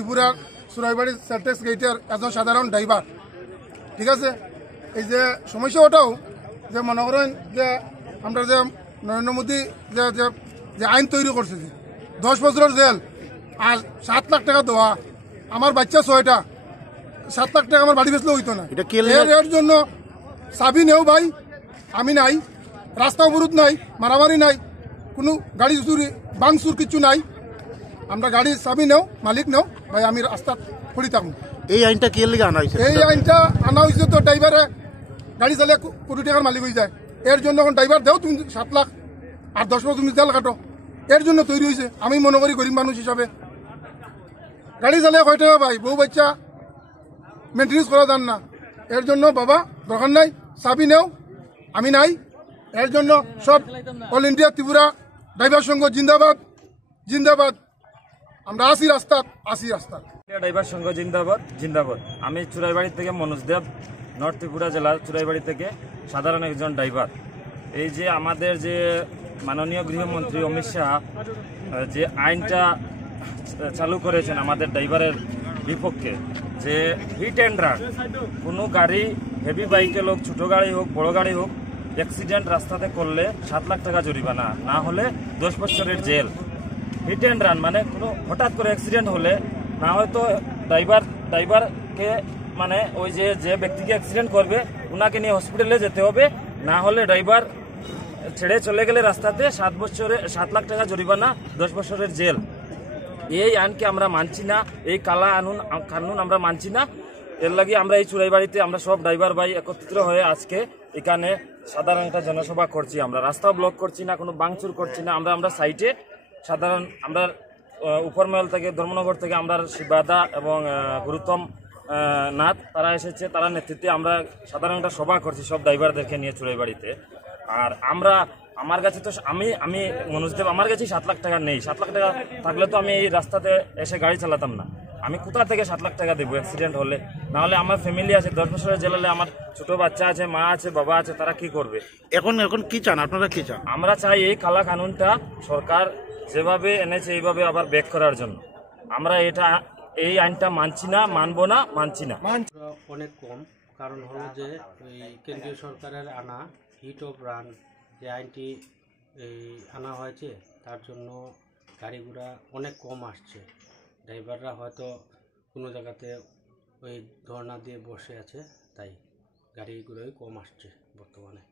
ত্রিপুরার সুরাইবাড়ি সেলটেক্স গেটের একজন সাধারণ ড্রাইভার। ঠিক আছে, এই যে সমস্যা ওটাও যে মনে করেন যে আমরা যে নরেন্দ্র মোদী যে যে আইন তৈরি করছে, যে 10 বছরের জেল আর 7 লাখ টাকা দেওয়া, আমার বাচ্চা 6টা, 7 লাখ টাকা আমার বাড়ি বেচলে হইতো না। এর জন্য চাবি নেও ভাই, আমি নাই, রাস্তা অবরোধ নাই, মারামারি নাই, কোনো গাড়ি চুরি ভাঙচুর কিছু নাই। আমরা গাড়ির চাবি নেও, মালিক নেও ভাই, আমি রাস্তা পড়ি থাকুন। এই আইনটা কি লিগে আনা হয়েছে? এই আইনটা আনা হয়েছে তো ড্রাইভারে গাড়ি চালিয়ে কোটি টাকার মালিক হয়ে যায়। এর জন্য এখন ড্রাইভার দেও তুমি 7 লাখ আর 10 বছর তুমি জেল কাটো, এর জন্য তৈরি হয়েছে। আমি মনে করি গরিব মানুষ হিসাবে গাড়ি চালিয়ে কয় টাকা ভাই, বউ বাচ্চা মেনটেন্স করা যান না। এর জন্য বাবা দরকার নাই, চাবি নেও, আমি নাই। এর জন্য সব অল ইন্ডিয়া ত্রিপুরা ড্রাইভার সংঘ জিন্দাবাদ, জিন্দাবাদ। আমরা আসি রাস্তাত, আসি রাস্তাত। ড্রাইভার সংঘ জিন্দাবাদ, জিন্দাবাদ। আমি চুরাইবাড়ি থেকে মনোজ দেব, নর্থ ত্রিপুরা জেলার চুরাইবাড়ি থেকে সাধারণ একজন ড্রাইভার। এই যে আমাদের যে মাননীয় গৃহমন্ত্রী অমিত শাহ যে আইনটা চালু করেছেন আমাদের ড্রাইভারের বিপক্ষে, যে হিট অ্যান্ড রান, কোনো গাড়ি হেভি বাইকের হোক, ছোটো গাড়ি হোক, বড় গাড়ি হোক, অ্যাক্সিডেন্ট রাস্তাতে করলে 7 লাখ টাকা জরিমানা, না হলে 10 বছরের জেল। হিট অ্যান্ড রান মানে কোনো হঠাৎ করে অ্যাক্সিডেন্ট হলে না হয়তো ড্রাইভারকে মানে ওই যে ব্যক্তিকে অ্যাক্সিডেন্ট করবে ওনাকে নিয়ে হসপিটালে যেতে হবে, না হলে ড্রাইভার ছেড়ে চলে গেলে রাস্তাতে 7 লাখ টাকা জরিমানা, 10 বছরের জেল। এই আইনকে আমরা মানছি না, এই কালা কানুন আমরা মানছি না। এর লাগে আমরা এই চুরাইবাড়িতে আমরা সব ড্রাইভার ভাই একত্রিত হয়ে আজকে এখানে সাধারণ একটা জনসভা করছি। আমরা রাস্তাও ব্লক করছি না, কোনো ভাঙচুর করছি না। আমরা সাইটে সাধারণ আমরা উপরমহল থেকে, ধর্মনগর থেকে আমরা শিবাদা এবং গুরুত্তম নাথ তারা এসেছে, তারা নেতৃত্বে আমরা সাধারণ একটা সভা করছি সব ড্রাইভারদেরকে নিয়ে চুরাইবাড়িতে। আর আমার কাছে তো আমি মনোজ দেব, আমার কাছে 7 লাখ টাকা নেই। 7 লাখ টাকা থাকলে তো আমি এই রাস্তাতে এসে গাড়ি চালাতাম না। আমি কোথা থেকে 7 লাখ টাকা দেবো অ্যাক্সিডেন্ট হলে? না হলে আমার ফ্যামিলি আছে, 10 বছরের জেলালে আমার ছোট বাচ্চা আছে, মা আছে, বাবা আছে, তারা কি করবে? এখন কি চান আপনারা, কি চান? আমরা চাই এই কালা কানুনটা সরকার যেভাবে এনেছে এইভাবে আবার ব্যাক করার জন্য। আমরা এই আইনটা মানছি না, মানবো না, মানছি না। অনেক কম, কারণ হলো যে ওই কেন্দ্রীয় সরকারের আনা হিট অফ রান যে আইনটি আনা হয়েছে, তার জন্য গাড়ি ঘোড়া অনেক কম আসছে। ড্রাইভাররা হয়তো কোনো জায়গাতে ওই ধর্ণা দিয়ে বসে আছে, তাই গাড়ি ঘোড়াই কম আসছে বর্তমানে।